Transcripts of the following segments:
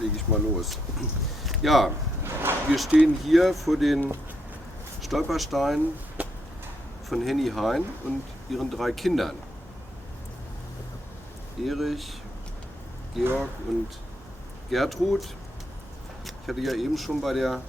lege ich mal los. Ja, wir stehen hier vor den Stolpersteinen von Henni Hein und ihren 3 Kindern. Erich, Georg und Gertrude. Ich hatte ja eben schon bei der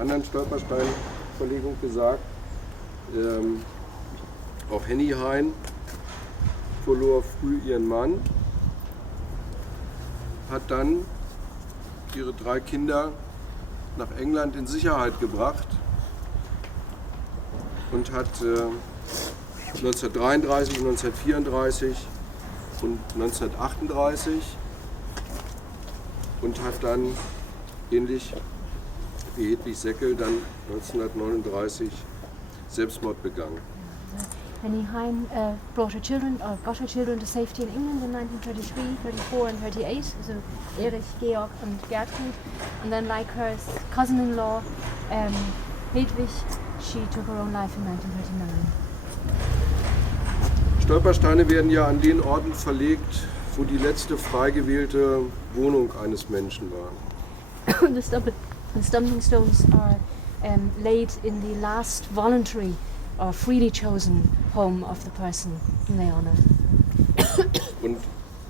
anderen Stolpersteinverlegung gesagt, auch Henni Hein verlor früh ihren Mann, hat dann ihre 3 Kinder nach England in Sicherheit gebracht und hat 1933, 1934 und 1938 und hat dann, ähnlich wie Hedwig Seckel, dann 1939 Selbstmord begangen. Henni Hein got her children to safety in England in 1933, 34 and 38, so Erich, Georg and Gertrude. And then like her cousin-in-law, Hedwig, she took her own life in 1939. Stolpersteine werden ja an den Orten verlegt, wo die letzte frei gewählte Wohnung eines Menschen war. The stumbling stones are laid in the last voluntary or freely chosen home of the person whom they honor. Und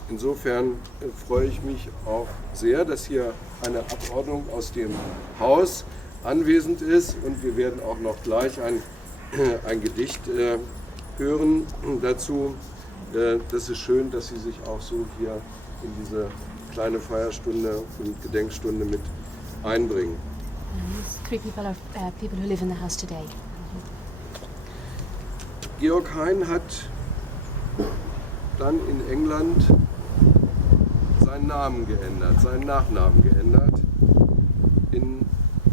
insofern freue ich mich auch sehr, dass hier eine Abordnung aus dem Haus anwesend ist und wir werden auch noch gleich ein Gedicht hören dazu. Das ist schön, dass Sie sich auch so hier in diese kleine Feierstunde und Gedenkstunde mit einbringen. These 3 people are people who live in the house today. Georg Hein hat dann in England seinen Namen geändert, seinen Nachnamen geändert in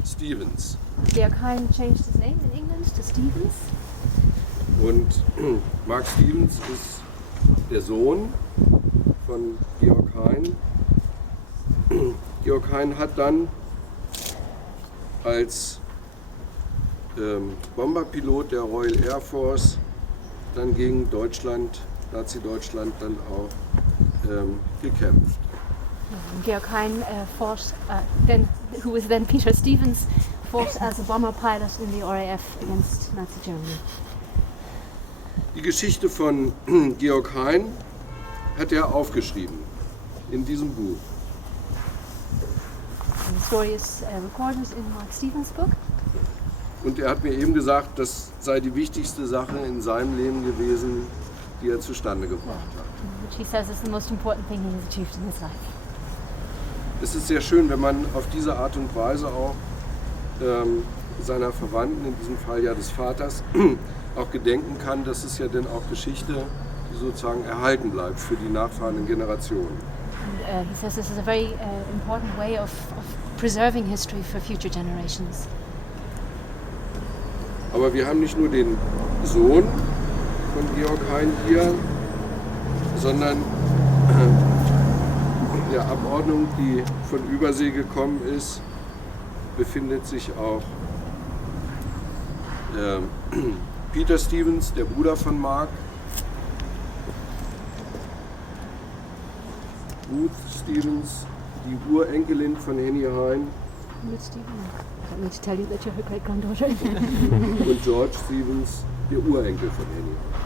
Stevens. Georg Hein changed his name in England to Stevens. Und Mark Stevens ist der Sohn von Georg Hein. Georg Hein hat dann als Bomberpilot der Royal Air Force dann gegen Deutschland, Nazi-Deutschland, dann auch gekämpft. Georg Hein who was then Peter Stevens, fought as a bomber pilot in the RAF against Nazi Germany. Die Geschichte von Georg Hein hat er aufgeschrieben in diesem Buch. The story is recorded in Mark Stevens' book. Und er hat mir eben gesagt, das sei die wichtigste Sache in seinem Leben gewesen, die er zustande gebracht hat. Which he says is the most important thing he has achieved in his life. Es ist sehr schön, wenn man auf diese Art und Weise auch seiner Verwandten, in diesem Fall ja des Vaters, auch gedenken kann. Das ist ja dann auch Geschichte, die sozusagen erhalten bleibt für die nachfahrenden Generationen. And he says this is a very important way of preserving history for future generations. Aber wir haben nicht nur den Sohn von Georg Hein hier, sondern in der Abordnung, die von Übersee gekommen ist, befindet sich auch Peter Stevens, der Bruder von Mark, Ruth Stevens, die Urenkelin von Henni Hein, und George Stevens, der Urenkel von Henni Hein.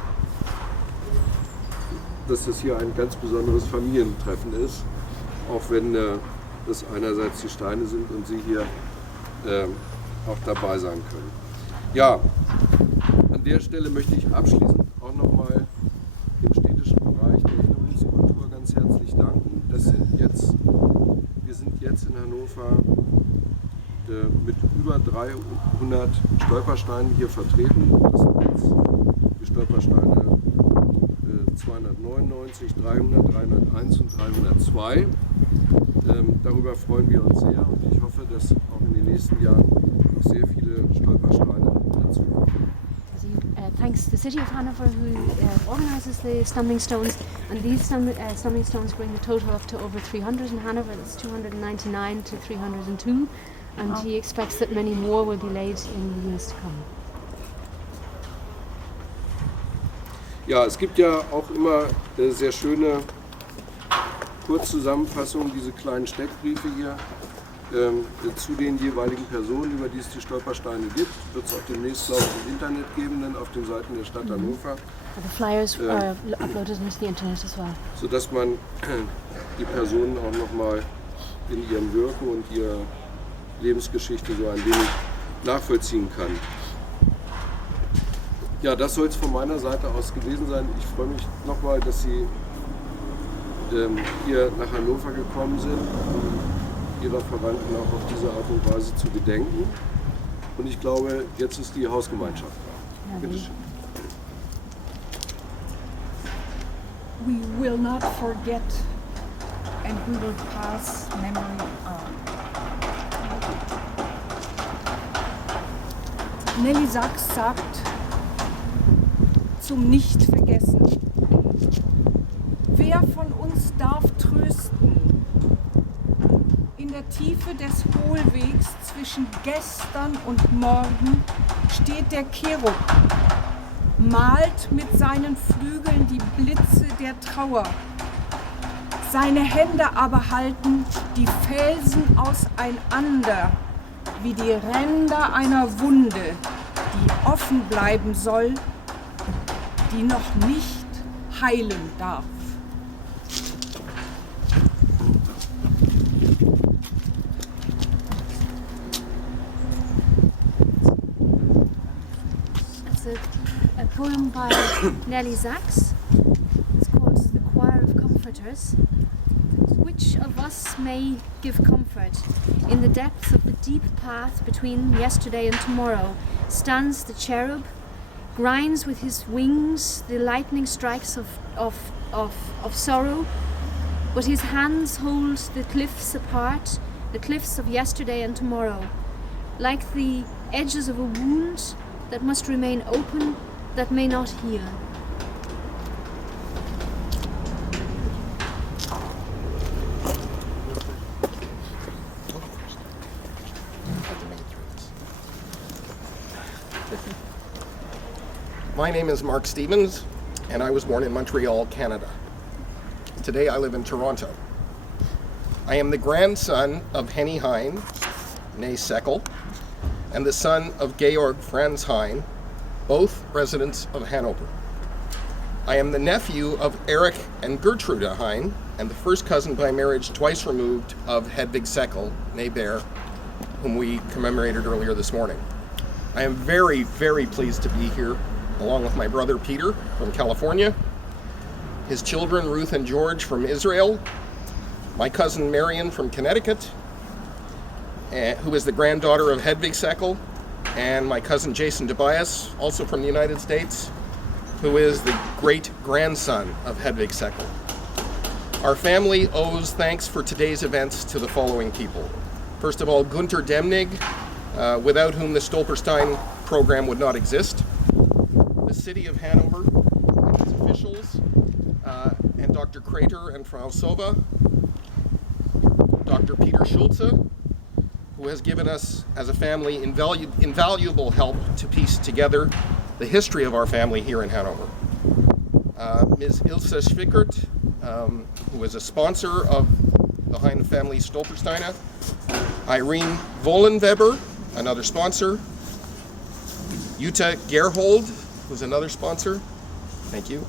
Dass das hier ein ganz besonderes Familientreffen ist, auch wenn das einerseits die Steine sind und Sie hier auch dabei sein können. Ja, an der Stelle möchte ich abschließend auch nochmal dem städtischen Bereich der Erinnerungskultur ganz herzlich danken. Wir sind jetzt in Hannover mit über 300 Stolpersteinen hier vertreten. Das sind jetzt die Stolpersteine 299, 300, 301 und 302. Darüber freuen wir uns sehr und ich hoffe, dass auch in den nächsten Jahren noch sehr viele Stolpersteine dazu kommen. Thanks to the City of Hanover who organises the stumbling stones, and these stumbling stones bring the total up to over 300 in Hanover. It's 299 to 302, and he expects that many more will be laid in the years to come. Ja, es gibt ja auch immer sehr schöne Kurzzusammenfassungen, diese kleinen Steckbriefe hier zu den jeweiligen Personen, über die es die Stolpersteine gibt. Wird es auch demnächst, glaube ich, im Internet geben, dann auf den Seiten der Stadt Hannover. The flyers are uploaded into the internet as well. Sodass man die Personen auch nochmal in ihrem Wirken und ihrer Lebensgeschichte so ein wenig nachvollziehen kann. Ja, das soll es von meiner Seite aus gewesen sein. Ich freue mich nochmal, dass Sie hier nach Hannover gekommen sind, um Ihrer Verwandten auch auf diese Art und Weise zu gedenken. Und ich glaube, jetzt ist die Hausgemeinschaft da. Bitte schön. We will not forget and we will pass memory on. Nelly Sachs sagt zum Nichtvergessen: Wer von uns darf trösten? In der Tiefe des Hohlwegs zwischen gestern und morgen steht der Cherub, malt mit seinen Flügeln die Blitze der Trauer. Seine Hände aber halten die Felsen auseinander, wie die Ränder einer Wunde, die offen bleiben soll, die noch nicht heilen darf. A poem by Nelly Sachs. It's called The Choir of Comforters. Which of us may give comfort? In the depths of the deep path between yesterday and tomorrow stands the cherub, grinds with his wings the lightning strikes of sorrow, but his hands hold the cliffs apart, the cliffs of yesterday and tomorrow, like the edges of a wound that must remain open, that may not heal. My name is Mark Stevens, and I was born in Montreal, Canada. Today I live in Toronto. I am the grandson of Henni Hein, née Seckel, and the son of Georg Franz Hein, both residents of Hanover. I am the nephew of Erich and Gertrude Hein, and the first cousin by marriage twice removed of Hedwig Seckel, née Bear, whom we commemorated earlier this morning. I am very, very pleased to be here, along with my brother Peter from California, his children Ruth and George from Israel, my cousin Marion from Connecticut, who is the granddaughter of Hedwig Seckel, and my cousin Jayson Tobias, also from the United States, who is the great-grandson of Hedwig Seckel. Our family owes thanks for today's events to the following people. First of all, Gunter Demnig, without whom the Stolperstein program would not exist, the City of Hanover and its officials, and Dr. Kreter and Frau Sowa, Dr. Peter Schulze, who has given us, as a family, invaluable help to piece together the history of our family here in Hanover. Ms. Ilse Schwickert, who is a sponsor of the Hein family Stolpersteine. Irene Vollenweber, another sponsor. Jutta Gerhold, who's another sponsor. Thank you.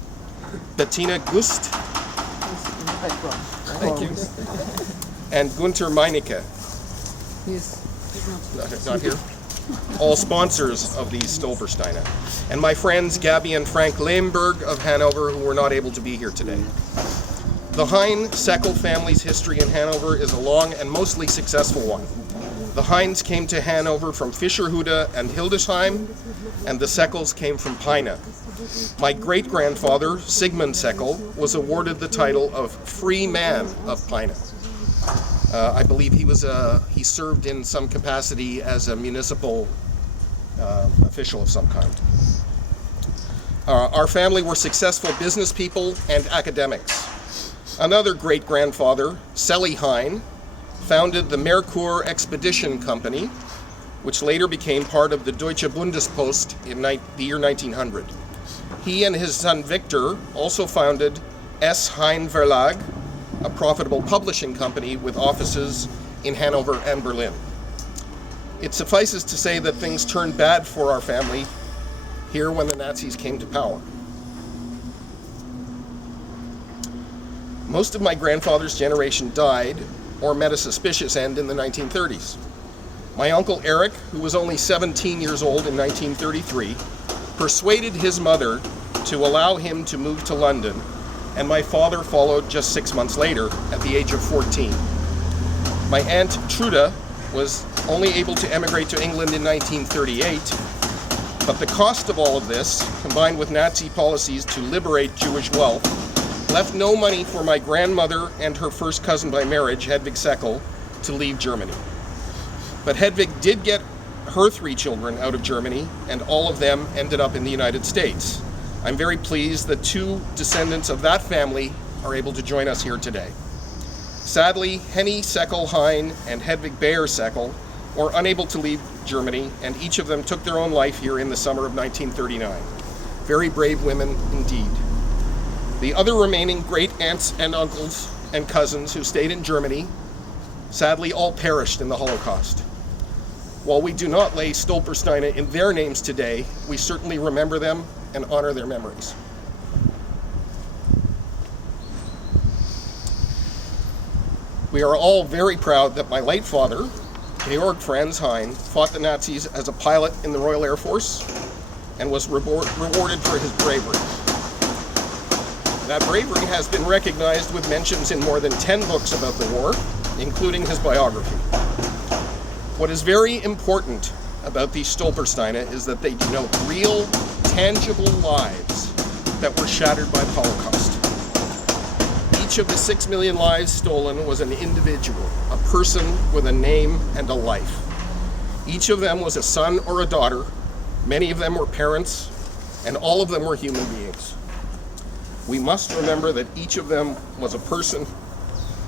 Bettina Gust. Thank you. And Gunther Meinecke. He's Not here. All sponsors of these Stolpersteine. And my friends Gabby and Frank Lemberg of Hanover, who were not able to be here today. The Hein-Seckel family's history in Hanover is a long and mostly successful one. The Heins came to Hanover from Fischerhude and Hildesheim, and the Seckels came from Peine. My great-grandfather, Sigmund Seckel, was awarded the title of Free Man of Peine. I believe he served in some capacity as a municipal official of some kind. Our family were successful business people and academics. Another great-grandfather, Sally Hein, founded the Merkur Expedition Company, which later became part of the Deutsche Bundespost in the year 1900. He and his son Victor also founded S. Hein Verlag, a profitable publishing company with offices in Hanover and Berlin. It suffices to say that things turned bad for our family here when the Nazis came to power. Most of my grandfather's generation died or met a suspicious end in the 1930s. My uncle Erich, who was only 17 years old in 1933, persuaded his mother to allow him to move to London, and my father followed just 6 months later at the age of 14. My aunt Trude was only able to emigrate to England in 1938, but the cost of all of this, combined with Nazi policies to liberate Jewish wealth, left no money for my grandmother and her first cousin by marriage, Hedwig Seckel, to leave Germany. But Hedwig did get her 3 children out of Germany, and all of them ended up in the United States. I'm very pleased that 2 descendants of that family are able to join us here today. Sadly, Henni Hein and Hedwig Bayer Seckel were unable to leave Germany, and each of them took their own life here in the summer of 1939. Very brave women indeed. The other remaining great aunts and uncles and cousins who stayed in Germany, sadly all perished in the Holocaust. While we do not lay Stolpersteine in their names today, we certainly remember them and honor their memories. We are all very proud that my late father, Georg Hein, fought the Nazis as a pilot in the Royal Air Force and was rewarded for his bravery. That bravery has been recognized with mentions in more than 10 books about the war, including his biography. What is very important about these Stolpersteine is that they denote real, tangible lives that were shattered by the Holocaust. Each of the 6 million lives stolen was an individual, a person with a name and a life. Each of them was a son or a daughter, many of them were parents, and all of them were human beings. We must remember that each of them was a person,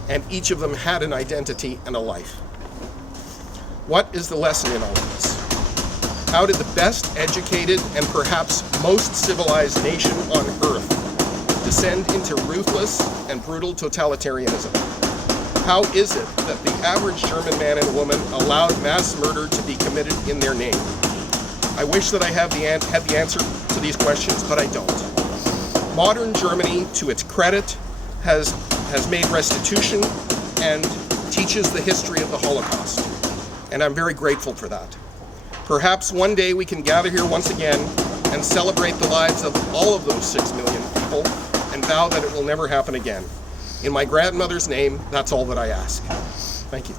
and each of them had an identity and a life. What is the lesson in all of this? How did the best educated and perhaps most civilized nation on earth descend into ruthless and brutal totalitarianism? How is it that the average German man and woman allowed mass murder to be committed in their name? I wish that I had the answer to these questions, but I don't. Modern Germany, to its credit, has made restitution and teaches the history of the Holocaust. And I'm very grateful for that. Perhaps one day we can gather here once again and celebrate the lives of all of those 6 million people and vow that it will never happen again. In my grandmother's name, that's all that I ask. Thank you.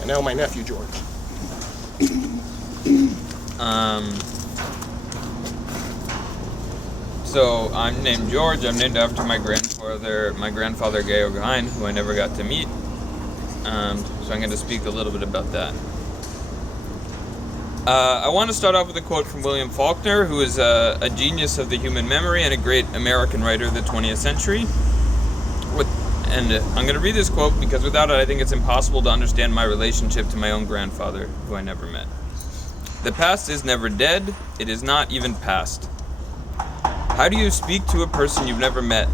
And now my nephew, George. So I'm named George. I'm named after my grandfather Georg Hein, who I never got to meet. So I'm going to speak a little bit about that. I want to start off with a quote from William Faulkner, who is a genius of the human memory and a great American writer of the 20th century. And I'm going to read this quote because without it, I think it's impossible to understand my relationship to my own grandfather, who I never met. The past is never dead. It is not even past. How do you speak to a person you've never met?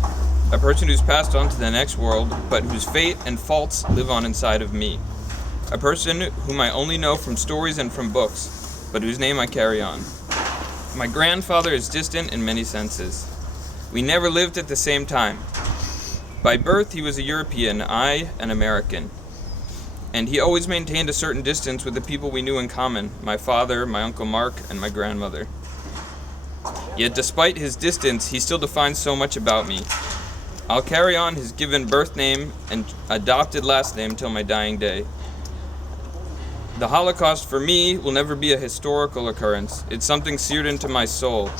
A person who's passed on to the next world, but whose fate and faults live on inside of me. A person whom I only know from stories and from books, but whose name I carry on. My grandfather is distant in many senses. We never lived at the same time. By birth, he was a European, I an American. And he always maintained a certain distance with the people we knew in common, my father, my Uncle Mark, and my grandmother. Yet despite his distance, he still defines so much about me. I'll carry on his given birth name and adopted last name till my dying day. The Holocaust for me will never be a historical occurrence. It's something seared into my soul,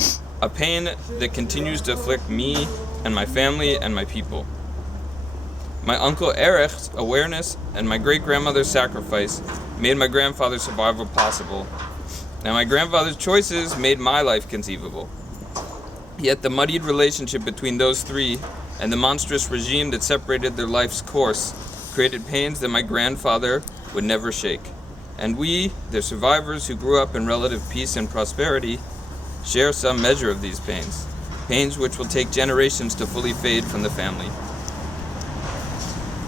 a pain that continues to afflict me and my family and my people. My uncle Erich's awareness and my great-grandmother's sacrifice made my grandfather's survival possible. Now my grandfather's choices made my life conceivable. Yet the muddied relationship between those three and the monstrous regime that separated their life's course created pains that my grandfather would never shake. And we, their survivors who grew up in relative peace and prosperity, share some measure of these pains, pains which will take generations to fully fade from the family.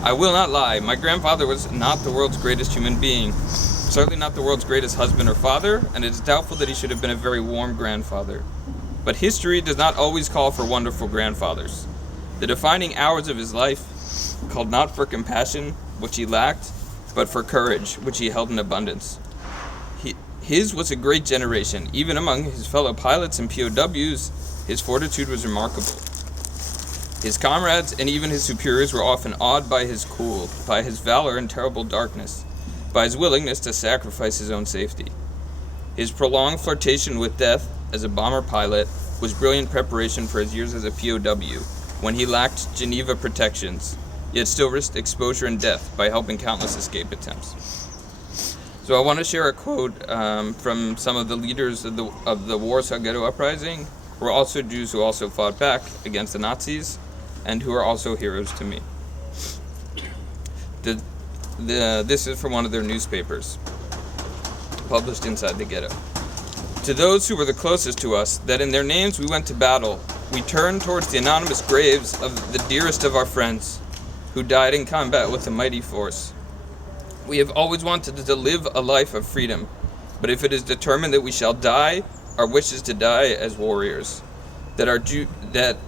I will not lie, my grandfather was not the world's greatest human being, certainly not the world's greatest husband or father, and it is doubtful that he should have been a very warm grandfather. But history does not always call for wonderful grandfathers. The defining hours of his life called not for compassion, which he lacked, but for courage, which he held in abundance. His was a great generation. Even among his fellow pilots and POWs, his fortitude was remarkable. His comrades and even his superiors were often awed by his cool, by his valor in terrible darkness, by his willingness to sacrifice his own safety. His prolonged flirtation with death as a bomber pilot was brilliant preparation for his years as a POW, when he lacked Geneva protections, yet still risked exposure and death by helping countless escape attempts. So I want to share a quote from some of the leaders of the Warsaw Ghetto Uprising, who are also Jews who also fought back against the Nazis, and who are also heroes to me. This is from one of their newspapers, published inside the ghetto. To those who were the closest to us, that in their names we went to battle, we turned towards the anonymous graves of the dearest of our friends, who died in combat with a mighty force. We have always wanted to live a life of freedom, but if it is determined that we shall die, our wish is to die as warriors. That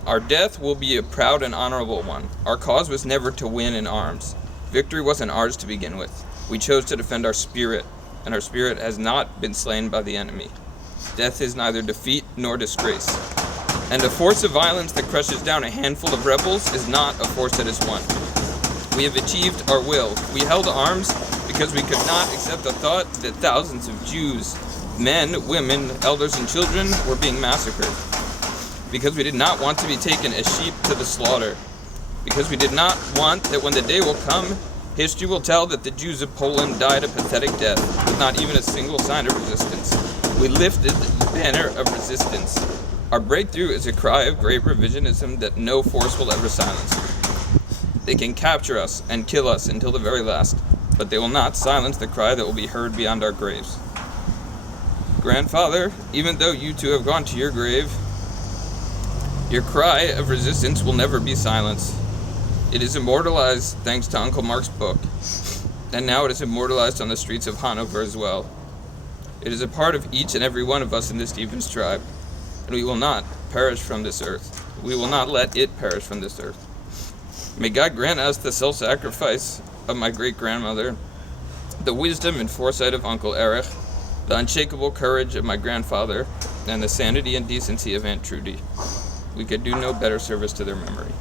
our death will be a proud and honorable one. Our cause was never to win in arms. Victory wasn't ours to begin with. We chose to defend our spirit, and our spirit has not been slain by the enemy. Death is neither defeat nor disgrace. And a force of violence that crushes down a handful of rebels is not a force that is won. We have achieved our will. We held arms because we could not accept the thought that thousands of Jews, men, women, elders, and children were being massacred. Because we did not want to be taken as sheep to the slaughter. Because we did not want that when the day will come, history will tell that the Jews of Poland died a pathetic death, with not even a single sign of resistance. We lifted the banner of resistance. Our breakthrough is a cry of great revisionism that no force will ever silence. They can capture us and kill us until the very last, but they will not silence the cry that will be heard beyond our graves. Grandfather, even though you two have gone to your grave, your cry of resistance will never be silenced. It is immortalized thanks to Uncle Mark's book, and now it is immortalized on the streets of Hanover as well. It is a part of each and every one of us in this Stevens tribe, and we will not perish from this earth. We will not let it perish from this earth. May God grant us the self-sacrifice of my great-grandmother, the wisdom and foresight of Uncle Erich, the unshakable courage of my grandfather, and the sanity and decency of Aunt Trudy. We could do no better service to their memory.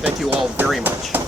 Thank you all very much.